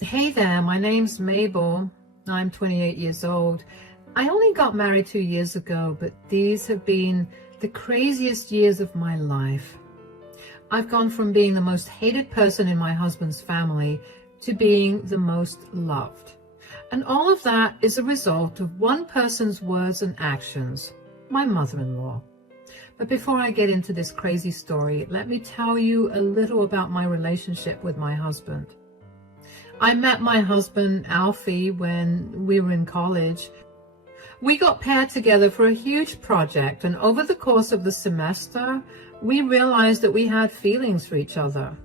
Hey there, my name's Mabel. I'm 28 years old. I only got married 2 years ago, but these have been the craziest years of my life. I've gone from being the most hated person in my husband's family to being the most loved. And all of that is a result of one person's words and actions, my mother-in-law. But before I get into this crazy story, let me tell you a little about my relationship with my husband. I met my husband, Alfie, when we were in college. We got paired together for a huge project, and over the course of the semester, we realized that we had feelings for each other.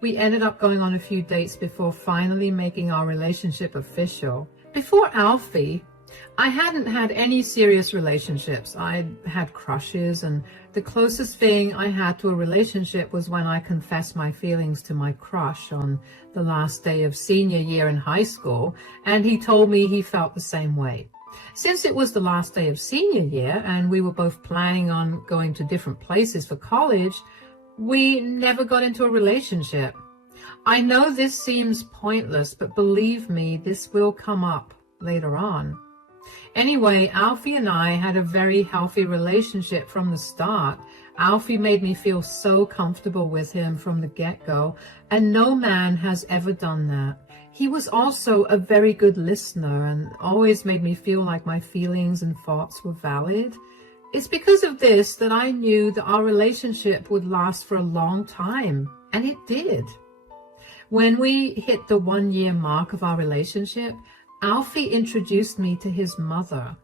We ended up going on a few dates before finally making our relationship official. Before Alfie, I hadn't had any serious relationships. I had crushes, and the closest thing I had to a relationship was when I confessed my feelings to my crush on the last day of senior year in high school, and he told me he felt the same way. Since it was the last day of senior year and we were both planning on going to different places for college, we never got into a relationship. I know this seems pointless, but believe me, this will come up later on. Anyway, Alfie and I had a very healthy relationship from the start. Alfie made me feel so comfortable with him from the get-go, and no man has ever done that. He was also a very good listener and always made me feel like my feelings and thoughts were valid. It's because of this that I knew that our relationship would last for a long time, and it did. When we hit the 1-year mark of our relationship, Alfie introduced me to his mother.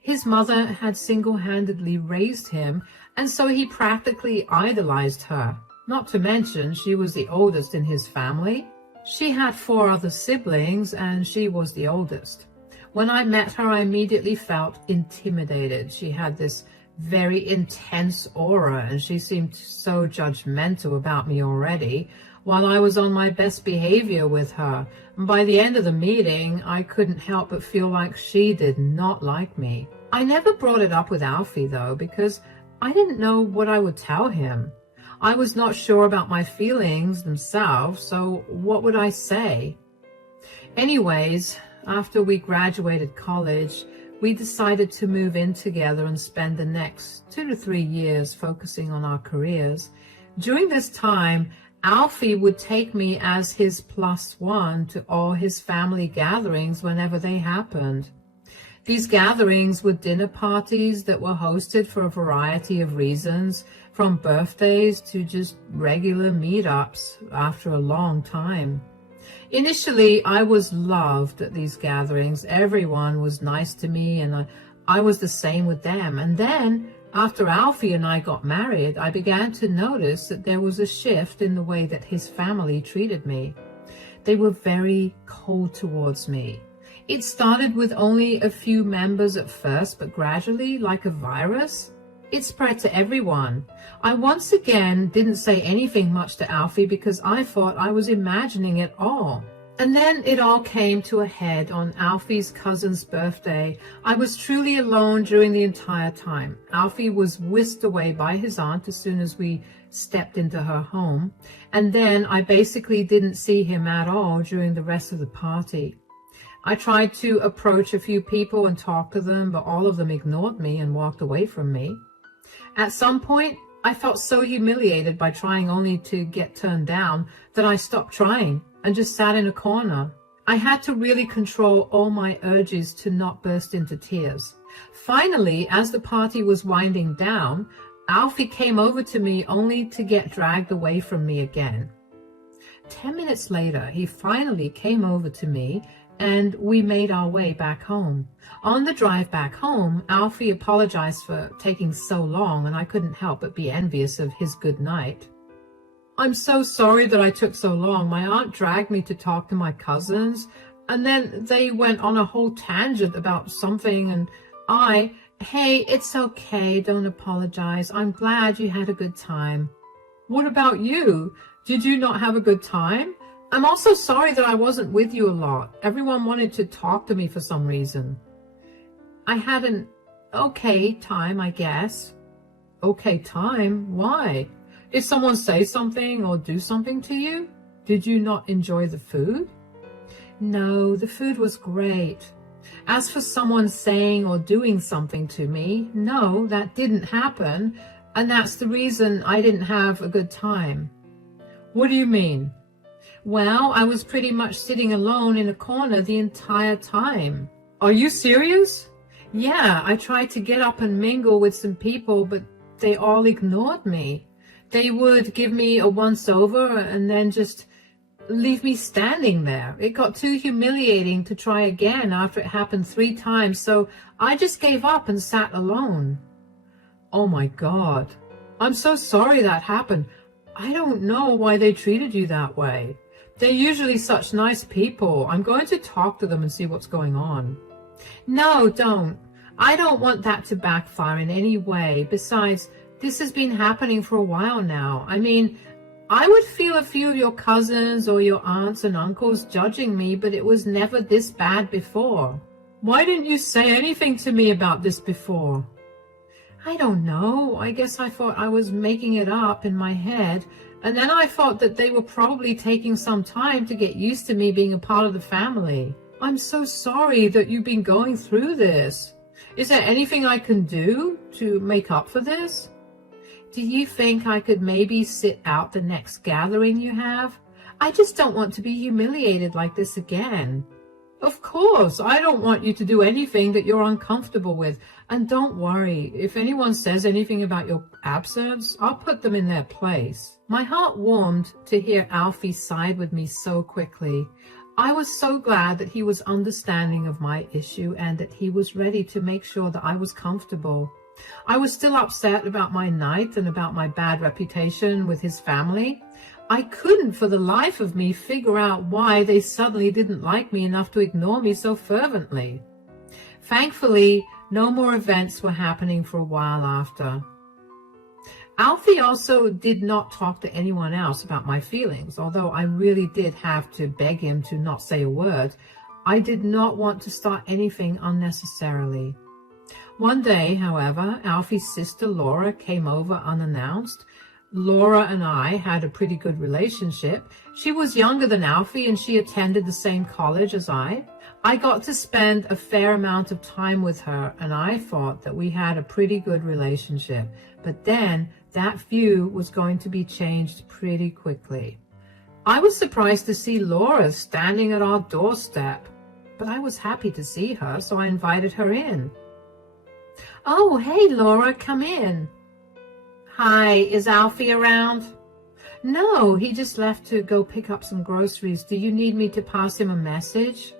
His mother had single-handedly raised him, and so he practically idolized her. Not to mention, she was the oldest in his family. She had 4 other siblings, and she was the oldest. When I met her, I immediately felt intimidated. She had this very intense aura, and she seemed so judgmental about me already, while I was on my best behavior with her. By the end of the meeting, I couldn't help but feel like she did not like me. I never brought it up with Alfie, though, because I didn't know what I would tell him. I was not sure about my feelings themselves, so what would I say? Anyways, after we graduated college, we decided to move in together and spend the next 2 to 3 years focusing on our careers. During this time, Alfie would take me as his +1 to all his family gatherings whenever they happened. These gatherings were dinner parties that were hosted for a variety of reasons, from birthdays to just regular meetups after a long time. Initially, I was loved at these gatherings. Everyone was nice to me, and I was the same with them. And then, after Alfie and I got married, I began to notice that there was a shift in the way that his family treated me. They were very cold towards me. It started with only a few members at first, but gradually, like a virus, it spread to everyone. I once again didn't say anything much to Alfie because I thought I was imagining it all. And then it all came to a head on Alfie's cousin's birthday. I was truly alone during the entire time. Alfie was whisked away by his aunt as soon as we stepped into her home, and then I basically didn't see him at all during the rest of the party. I tried to approach a few people and talk to them, but all of them ignored me and walked away from me. At some point, I felt so humiliated by trying only to get turned down that I stopped trying and just sat in a corner. I had to really control all my urges to not burst into tears. Finally, as the party was winding down, Alfie came over to me only to get dragged away from me again. 10 minutes later, he finally came over to me and we made our way back home. On the drive back home, Alfie apologized for taking so long, and I couldn't help but be envious of his good night. "I'm so sorry that I took so long. My aunt dragged me to talk to my cousins, and then they went on a whole tangent about something, and hey, it's okay, don't apologize. I'm glad you had a good time." "What about you? Did you not have a good time? I'm also sorry that I wasn't with you a lot. Everyone wanted to talk to me for some reason." "I had an okay time, I guess." "Okay time? Why? Did someone say something or do something to you? Did you not enjoy the food?" No, the food was great. As for someone saying or doing something to me, no, that didn't happen, and that's the reason I didn't have a good time. What do you mean? Well, I was pretty much sitting alone in a corner the entire time. Are you serious? Yeah, I tried to get up and mingle with some people, but they all ignored me. They would give me a once-over and then just leave me standing there. It got too humiliating to try again after it happened 3 times, so I just gave up and sat alone. Oh my God. I'm so sorry that happened. I don't know why they treated you that way. They're usually such nice people. I'm going to talk to them and see what's going on. No, don't. I don't want that to backfire in any way. Besides, this has been happening for a while now. I mean, I would feel a few of your cousins or your aunts and uncles judging me, but it was never this bad before. Why didn't you say anything to me about this before? I don't know. I guess I thought I was making it up in my head, and then I thought that they were probably taking some time to get used to me being a part of the family. I'm so sorry that you've been going through this. Is there anything I can do to make up for this? Do you think I could maybe sit out the next gathering you have? I just don't want to be humiliated like this again. Of course, I don't want you to do anything that you're uncomfortable with. And don't worry, if anyone says anything about your absence, I'll put them in their place. My heart warmed to hear Alfie side with me so quickly. I was so glad that he was understanding of my issue and that he was ready to make sure that I was comfortable. I was still upset about my night and about my bad reputation with his family. I couldn't for the life of me figure out why they suddenly didn't like me enough to ignore me so fervently. Thankfully, no more events were happening for a while after. Alfie also did not talk to anyone else about my feelings, although I really did have to beg him to not say a word. I did not want to start anything unnecessarily. One day, however, Alfie's sister Laura came over unannounced. Laura and I had a pretty good relationship. She was younger than Alfie and she attended the same college as I. I got to spend a fair amount of time with her and I thought that we had a pretty good relationship. But then that view was going to be changed pretty quickly. I was surprised to see Laura standing at our doorstep, but I was happy to see her, so I invited her in. Oh, hey, Laura, come in. Hi, is Alfie around? No, he just left to go pick up some groceries. Do you need me to pass him a message?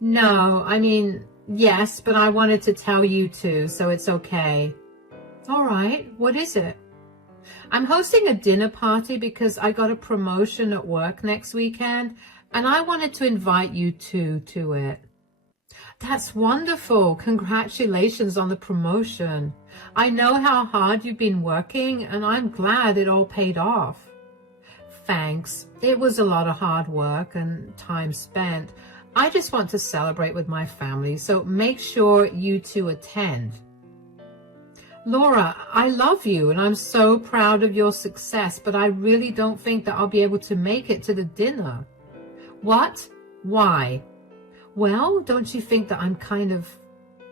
No, I mean, yes, but I wanted to tell you too, so it's okay. All right, what is it? I'm hosting a dinner party because I got a promotion at work next weekend, and I wanted to invite you two to it. That's wonderful. Congratulations on the promotion. I know how hard you've been working, and I'm glad it all paid off. Thanks. It was a lot of hard work and time spent. I just want to celebrate with my family, so make sure you two attend. Laura, I love you, and I'm so proud of your success, but I really don't think that I'll be able to make it to the dinner. What? Why? Well, don't you think that I'm kind of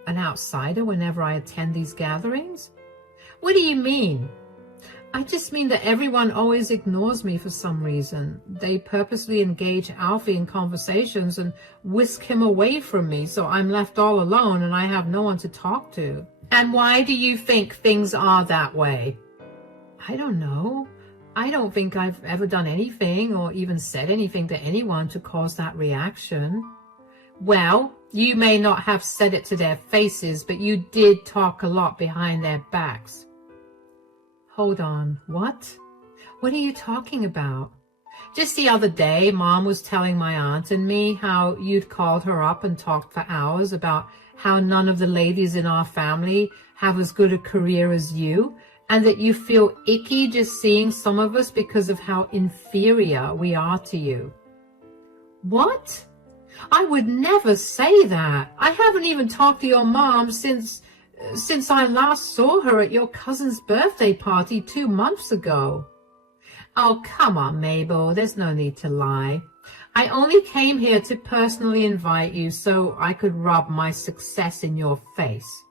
an outsider whenever I attend these gatherings? What do you mean? I just mean that everyone always ignores me for some reason. They purposely engage Alfie in conversations and whisk him away from me, so I'm left all alone and I have no one to talk to. And why do you think things are that way? I don't know. I don't think I've ever done anything or even said anything to anyone to cause that reaction. Well, you may not have said it to their faces, but you did talk a lot behind their backs. Hold on, what? What are you talking about? Just the other day, Mom was telling my aunt and me how you'd called her up and talked for hours about how none of the ladies in our family have as good a career as you, and that you feel icky just seeing some of us because of how inferior we are to you. What? I would never say that. I haven't even talked to your mom since I last saw her at your cousin's birthday party 2 months ago. Oh, come on, Mabel. There's no need to lie. I only came here to personally invite you so I could rub my success in your face.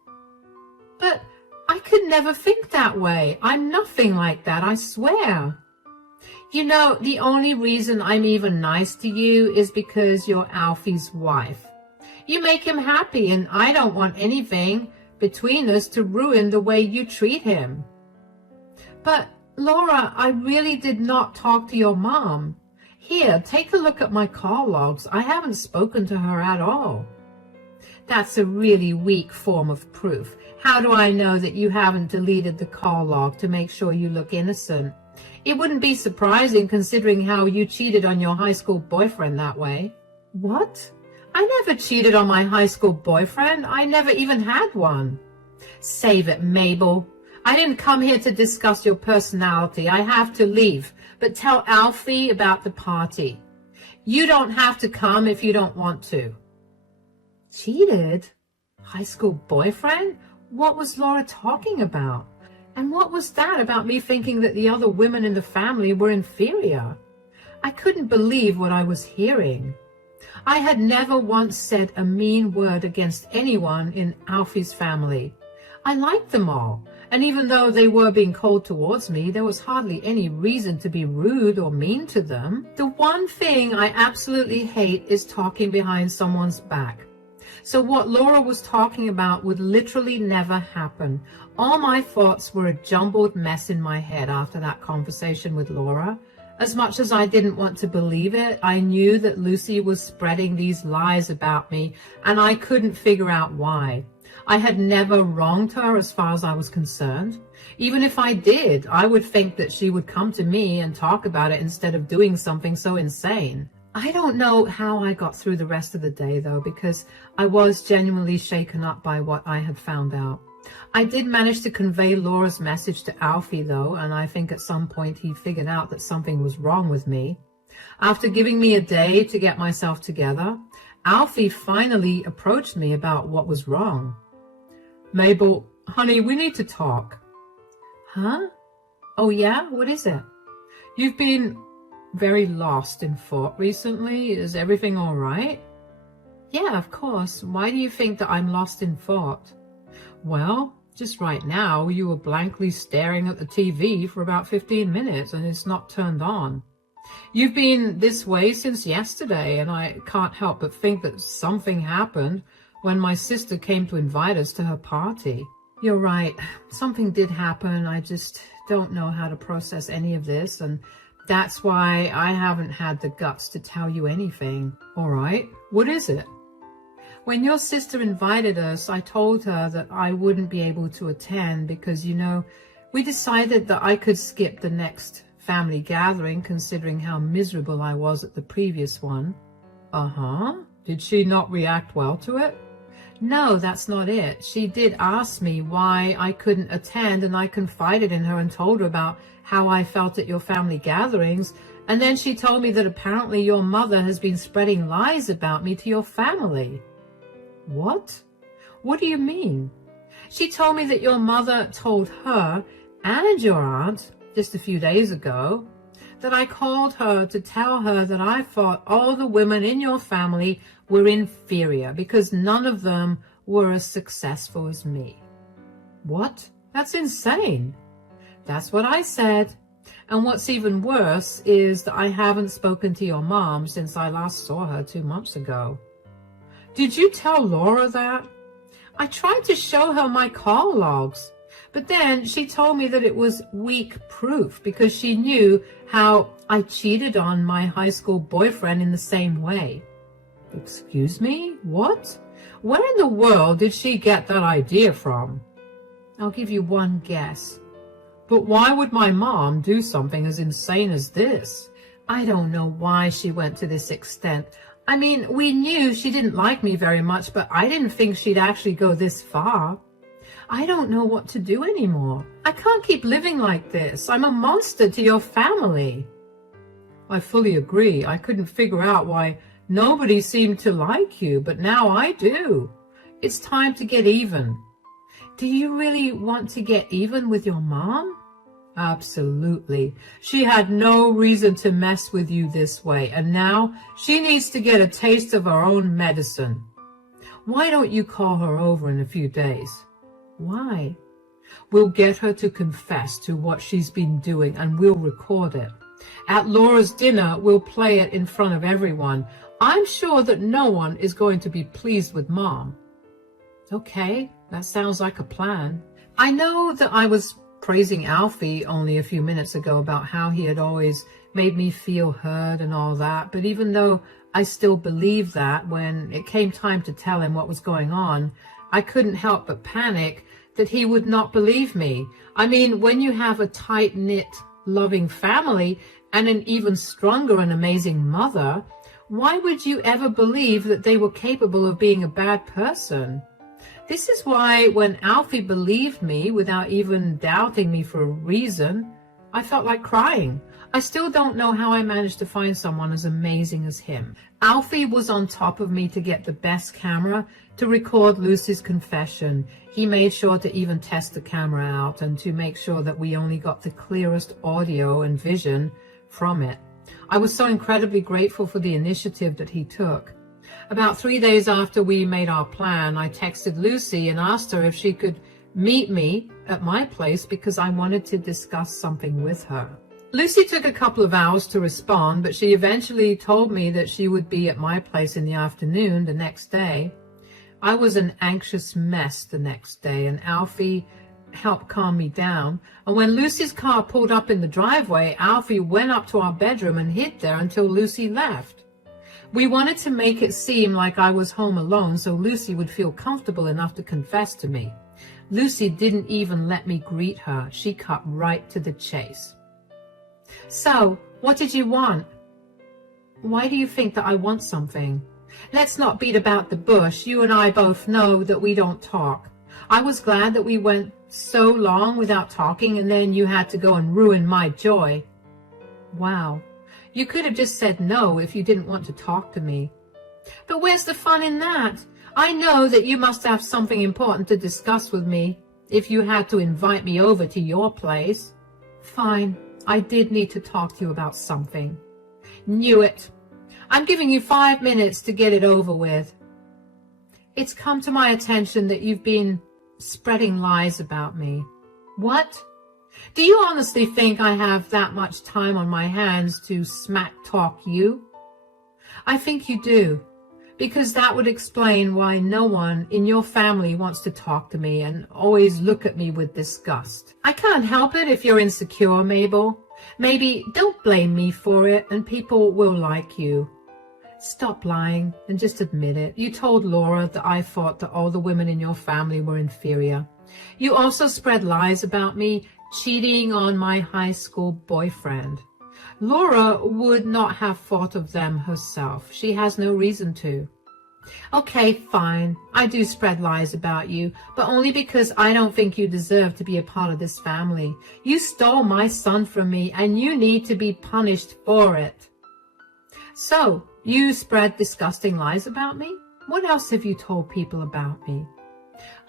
But I could never think that way. I'm nothing like that, I swear. You know, the only reason I'm even nice to you is because you're Alfie's wife. You make him happy, and I don't want anything between us to ruin the way you treat him. But, Laura, I really did not talk to your mom. Here, take a look at my call logs. I haven't spoken to her at all. That's a really weak form of proof. How do I know that you haven't deleted the call log to make sure you look innocent? It wouldn't be surprising considering how you cheated on your high school boyfriend that way. What? I never cheated on my high school boyfriend. I never even had one. Save it, Mabel. I didn't come here to discuss your personality. I have to leave. But tell Alfie about the party. You don't have to come if you don't want to. Cheated? High school boyfriend? What was Laura talking about? And what was that about me thinking that the other women in the family were inferior? I couldn't believe what I was hearing. I had never once said a mean word against anyone in Alfie's family. I liked them all, and even though they were being cold towards me, there was hardly any reason to be rude or mean to them. The one thing I absolutely hate is talking behind someone's back. So what Laura was talking about would literally never happen. All my thoughts were a jumbled mess in my head after that conversation with Laura. As much as I didn't want to believe it, I knew that Lucy was spreading these lies about me, and I couldn't figure out why. I had never wronged her as far as I was concerned. Even if I did, I would think that she would come to me and talk about it instead of doing something so insane. I don't know how I got through the rest of the day, though, because I was genuinely shaken up by what I had found out. I did manage to convey Laura's message to Alfie, though, and I think at some point he figured out that something was wrong with me. After giving me a day to get myself together, Alfie finally approached me about what was wrong. Mabel, honey, we need to talk. Huh? Oh, yeah? What is it? You've been very lost in thought recently. Is everything all right? Yeah, of course. Why do you think that I'm lost in thought? Well, just right now, you were blankly staring at the TV for about 15 minutes and it's not turned on. You've been this way since yesterday, and I can't help but think that something happened when my sister came to invite us to her party. You're right. Something did happen. I just don't know how to process any of this, and that's why I haven't had the guts to tell you anything. All right, what is it? When your sister invited us, I told her that I wouldn't be able to attend because, you know, we decided that I could skip the next family gathering considering how miserable I was at the previous one. Uh-huh. Did she not react well to it? No, that's not it. She did ask me why I couldn't attend, and I confided in her and told her about how I felt at your family gatherings, and then she told me that apparently your mother has been spreading lies about me to your family. What? What do you mean? She told me that your mother told her and your aunt just a few days ago that I called her to tell her that I thought all the women in your family were inferior because none of them were as successful as me. What? That's insane. That's what I said. And what's even worse is that I haven't spoken to your mom since I last saw her 2 months ago. Did you tell Laura that? I tried to show her my call logs, but then she told me that it was weak proof because she knew how I cheated on my high school boyfriend in the same way. Excuse me? What? Where in the world did she get that idea from? I'll give you one guess. But why would my mom do something as insane as this? I don't know why she went to this extent. I mean, we knew she didn't like me very much, but I didn't think she'd actually go this far. I don't know what to do anymore. I can't keep living like this. I'm a monster to your family. I fully agree. I couldn't figure out why nobody seemed to like you, but now I do. It's time to get even. Do you really want to get even with your mom? Absolutely. She had no reason to mess with you this way, and now she needs to get a taste of her own medicine. Why don't you call her over in a few days? Why? We'll get her to confess to what she's been doing, and we'll record it. At Laura's dinner, we'll play it in front of everyone. I'm sure that no one is going to be pleased with Mom. Okay, that sounds like a plan. I know that I was praising Alfie only a few minutes ago about how he had always made me feel heard and all that, but even though I still believed that, when it came time to tell him what was going on, I couldn't help but panic that he would not believe me. I mean, when you have a tight-knit, loving family and an even stronger and amazing mother, why would you ever believe that they were capable of being a bad person? This is why when Alfie believed me without even doubting me for a reason, I felt like crying. I still don't know how I managed to find someone as amazing as him. Alfie was on top of me to get the best camera to record Lucy's confession. He made sure to even test the camera out and to make sure that we only got the clearest audio and vision from it. I was so incredibly grateful for the initiative that he took. About 3 days after we made our plan, I texted Lucy and asked her if she could meet me at my place because I wanted to discuss something with her. Lucy took a couple of hours to respond, but she eventually told me that she would be at my place in the afternoon the next day. I was an anxious mess the next day, and Alfie helped calm me down. And when Lucy's car pulled up in the driveway, Alfie went up to our bedroom and hid there until Lucy left. We wanted to make it seem like I was home alone so Lucy would feel comfortable enough to confess to me. Lucy didn't even let me greet her. She cut right to the chase. So, what did you want? Why do you think that I want something? Let's not beat about the bush. You and I both know that we don't talk. I was glad that we went so long without talking, and then you had to go and ruin my joy. Wow. You could have just said no if you didn't want to talk to me. But where's the fun in that? I know that you must have something important to discuss with me if you had to invite me over to your place. Fine, I did need to talk to you about something. Knew it. I'm giving you 5 minutes to get it over with. It's come to my attention that you've been spreading lies about me. What? Do you honestly think I have that much time on my hands to smack talk you? I think you do, because that would explain why no one in your family wants to talk to me and always look at me with disgust. I can't help it if you're insecure, Mabel. Maybe don't blame me for it and people will like you. Stop lying and just admit it. You told Laura that I thought that all the women in your family were inferior. You also spread lies about me cheating on my high school boyfriend. Laura would not have thought of them herself. She has no reason to. Okay, fine. I do spread lies about you, but only because I don't think you deserve to be a part of this family. You stole my son from me, and you need to be punished for it. So, you spread disgusting lies about me? What else have you told people about me?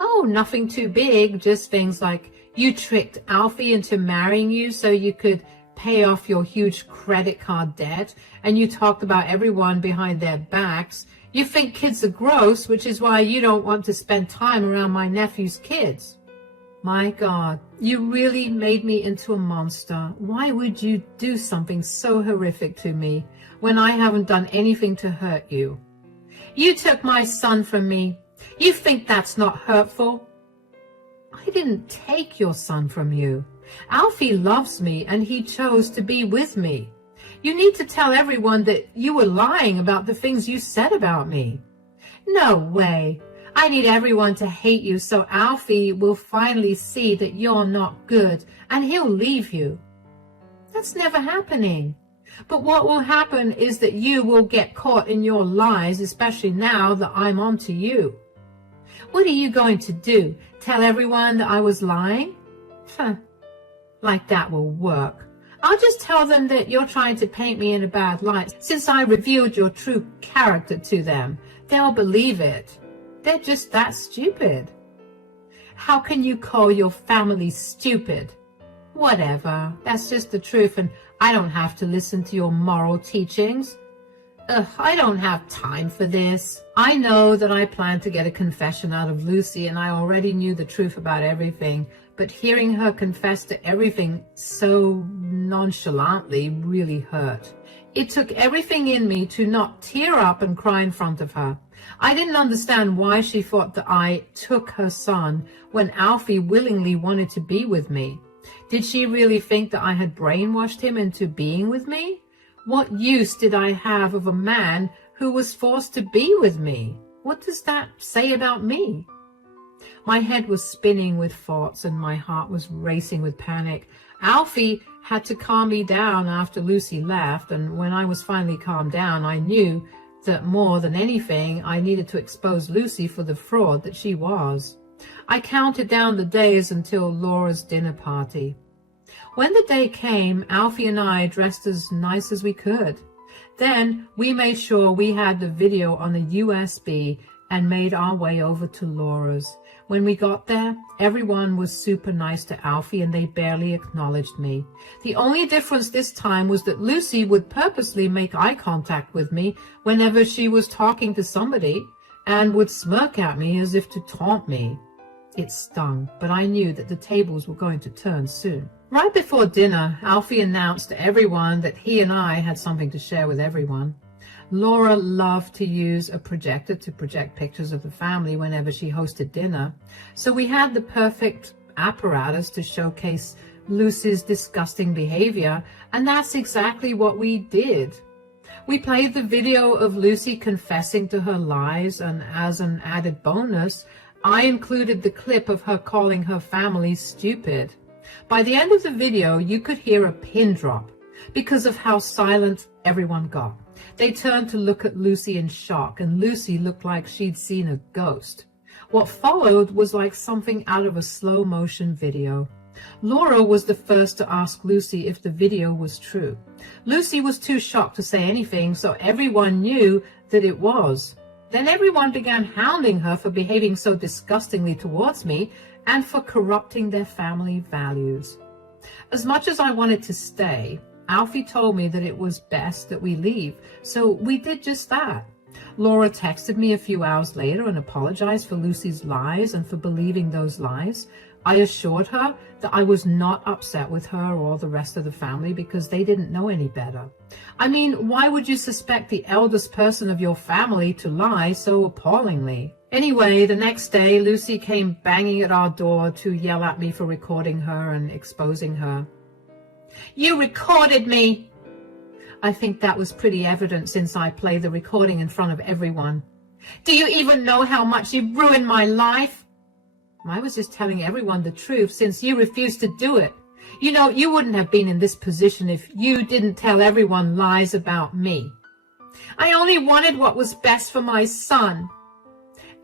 Oh, nothing too big, just things like you tricked Alfie into marrying you so you could pay off your huge credit card debt, and you talked about everyone behind their backs. You think kids are gross, which is why you don't want to spend time around my nephew's kids. My God, you really made me into a monster. Why would you do something so horrific to me when I haven't done anything to hurt you? You took my son from me. You think that's not hurtful? I didn't take your son from you. Alfie loves me and he chose to be with me. You need to tell everyone that you were lying about the things you said about me. No way. I need everyone to hate you so Alfie will finally see that you're not good and he'll leave you. That's never happening. But what will happen is that you will get caught in your lies, especially now that I'm on to you. What are you going to do? Tell everyone that I was lying? Like that will work. I'll just tell them that you're trying to paint me in a bad light. Since I revealed your true character to them, they'll believe it. They're just that stupid. How can you call your family stupid? Whatever, that's just the truth, and I don't have to listen to your moral teachings. I don't have time for this. I know that I planned to get a confession out of Lucy, and I already knew the truth about everything, but hearing her confess to everything so nonchalantly really hurt. It took everything in me to not tear up and cry in front of her. I didn't understand why she thought that I took her son when Alfie willingly wanted to be with me. Did she really think that I had brainwashed him into being with me? What use did I have of a man who was forced to be with me? What does that say about me? My head was spinning with thoughts and my heart was racing with panic. Alfie had to calm me down after Lucy left, and when I was finally calmed down, I knew that more than anything, I needed to expose Lucy for the fraud that she was. I counted down the days until Laura's dinner party. When the day came, Alfie and I dressed as nice as we could. Then we made sure we had the video on a USB and made our way over to Laura's. When we got there, everyone was super nice to Alfie and they barely acknowledged me. The only difference this time was that Lucy would purposely make eye contact with me whenever she was talking to somebody and would smirk at me as if to taunt me. It stung, but I knew that the tables were going to turn soon. Right before dinner, Alfie announced to everyone that he and I had something to share with everyone. Laura loved to use a projector to project pictures of the family whenever she hosted dinner, so we had the perfect apparatus to showcase Lucy's disgusting behavior, and that's exactly what we did. We played the video of Lucy confessing to her lies, and as an added bonus, I included the clip of her calling her family stupid. By the end of the video, you could hear a pin drop because of how silent everyone got. They turned to look at Lucy in shock, and Lucy looked like she'd seen a ghost. What followed was like something out of a slow-motion video. Laura was the first to ask Lucy if the video was true. Lucy was too shocked to say anything, so everyone knew that it was. Then everyone began hounding her for behaving so disgustingly towards me and for corrupting their family values. As much as I wanted to stay, Alfie told me that it was best that we leave, so we did just that. Laura texted me a few hours later and apologized for Lucy's lies and for believing those lies. I assured her that I was not upset with her or the rest of the family because they didn't know any better. I mean, why would you suspect the eldest person of your family to lie so appallingly? Anyway, the next day, Lucy came banging at our door to yell at me for recording her and exposing her. "You recorded me!" I think that was pretty evident since I played the recording in front of everyone. "Do you even know how much you ruined my life?" I was just telling everyone the truth since you refused to do it. You know, you wouldn't have been in this position if you didn't tell everyone lies about me. I only wanted what was best for my son.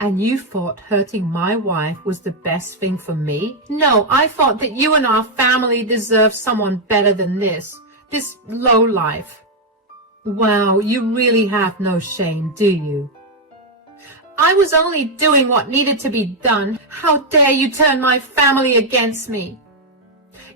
And you thought hurting my wife was the best thing for me? No, I thought that you and our family deserved someone better than this lowlife. Wow, you really have no shame, do you? I was only doing what needed to be done. How dare you turn my family against me?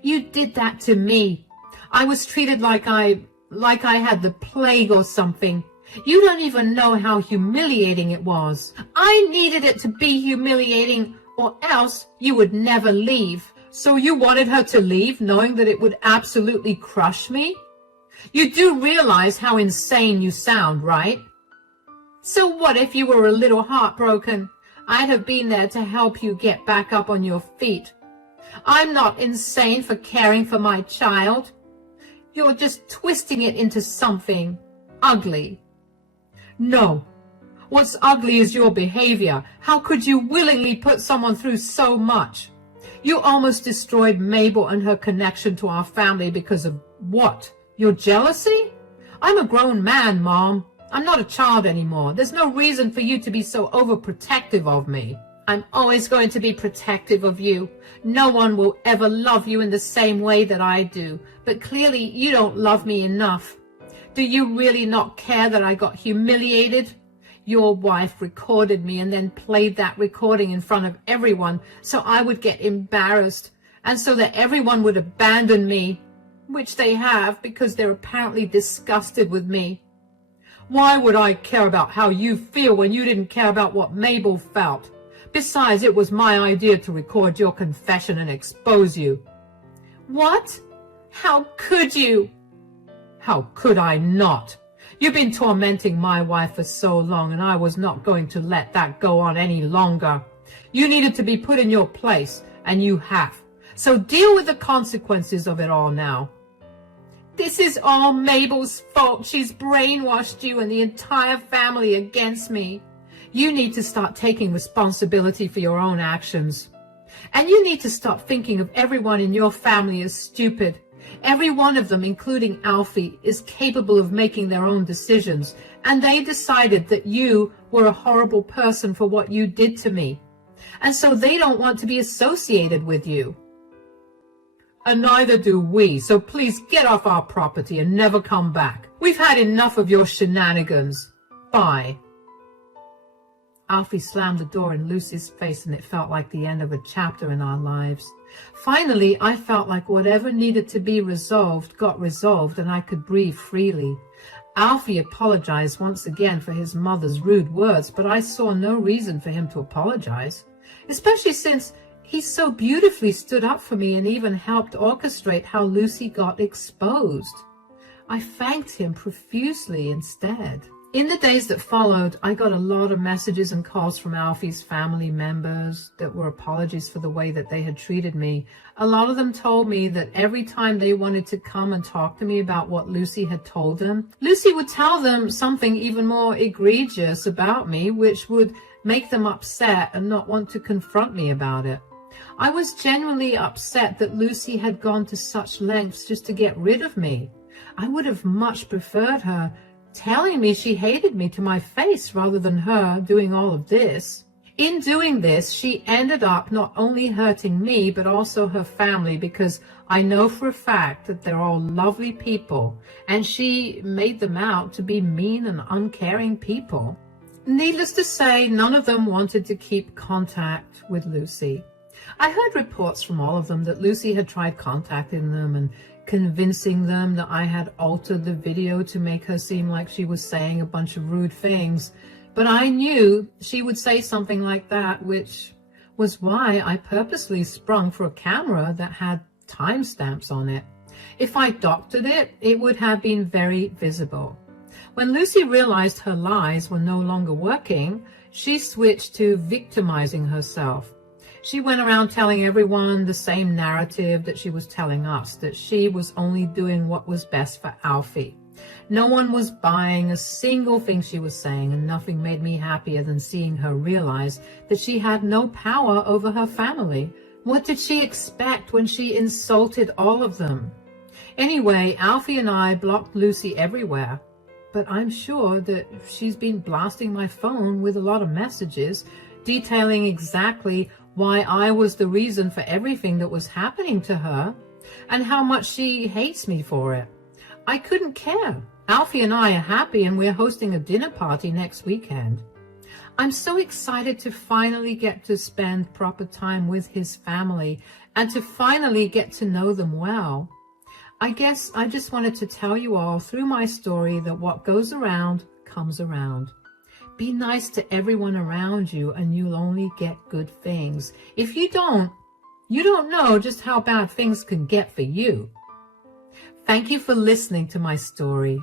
You did that to me. I was treated like I had the plague or something. You don't even know how humiliating it was. I needed it to be humiliating, or else you would never leave. So you wanted her to leave, knowing that it would absolutely crush me? You do realize how insane you sound, right? So what if you were a little heartbroken? I'd have been there to help you get back up on your feet. I'm not insane for caring for my child. You're just twisting it into something ugly. No. What's ugly is your behavior. How could you willingly put someone through so much? You almost destroyed Mabel and her connection to our family because of what? Your jealousy? I'm a grown man, Mom. I'm not a child anymore. There's no reason for you to be so overprotective of me. I'm always going to be protective of you. No one will ever love you in the same way that I do. But clearly you don't love me enough. Do you really not care that I got humiliated? Your wife recorded me and then played that recording in front of everyone so I would get embarrassed. and so that everyone would abandon me, which they have because they're apparently disgusted with me. Why would I care about how you feel when you didn't care about what Mabel felt? Besides, it was my idea to record your confession and expose you. What? How could you? How could I not? You've been tormenting my wife for so long, and I was not going to let that go on any longer. You needed to be put in your place, and you have. So deal with the consequences of it all now. This is all Mabel's fault. She's brainwashed you and the entire family against me. You need to start taking responsibility for your own actions. And you need to stop thinking of everyone in your family as stupid. Every one of them, including Alfie, is capable of making their own decisions. And they decided that you were a horrible person for what you did to me. And so they don't want to be associated with you. And neither do we, so please get off our property and never come back. We've had enough of your shenanigans. Bye. Alfie slammed the door in Lucy's face, and it felt like the end of a chapter in our lives. Finally, I felt like whatever needed to be resolved got resolved, and I could breathe freely. Alfie apologized once again for his mother's rude words, but I saw no reason for him to apologize, especially since he so beautifully stood up for me and even helped orchestrate how Lucy got exposed. I thanked him profusely instead. In the days that followed, I got a lot of messages and calls from Alfie's family members that were apologies for the way that they had treated me. A lot of them told me that every time they wanted to come and talk to me about what Lucy had told them, Lucy would tell them something even more egregious about me, which would make them upset and not want to confront me about it. I was genuinely upset that Lucy had gone to such lengths just to get rid of me. I would have much preferred her telling me she hated me to my face rather than her doing all of this. In doing this, she ended up not only hurting me, but also her family, because I know for a fact that they're all lovely people, and she made them out to be mean and uncaring people. Needless to say, none of them wanted to keep contact with Lucy. I heard reports from all of them that Lucy had tried contacting them and convincing them that I had altered the video to make her seem like she was saying a bunch of rude things. But I knew she would say something like that, which was why I purposely sprung for a camera that had timestamps on it. If I doctored it, it would have been very visible. When Lucy realized her lies were no longer working, she switched to victimizing herself. She went around telling everyone the same narrative that she was telling us, that she was only doing what was best for Alfie. No one was buying a single thing she was saying, and nothing made me happier than seeing her realize that she had no power over her family. What did she expect when she insulted all of them? Anyway, Alfie and I blocked Lucy everywhere, but I'm sure that she's been blasting my phone with a lot of messages detailing exactly why I was the reason for everything that was happening to her, and how much she hates me for it. I couldn't care. Alfie and I are happy, and we're hosting a dinner party next weekend. I'm so excited to finally get to spend proper time with his family and to finally get to know them well. I guess I just wanted to tell you all through my story that what goes around comes around. Be nice to everyone around you and you'll only get good things. If you don't know just how bad things can get for you. Thank you for listening to my story.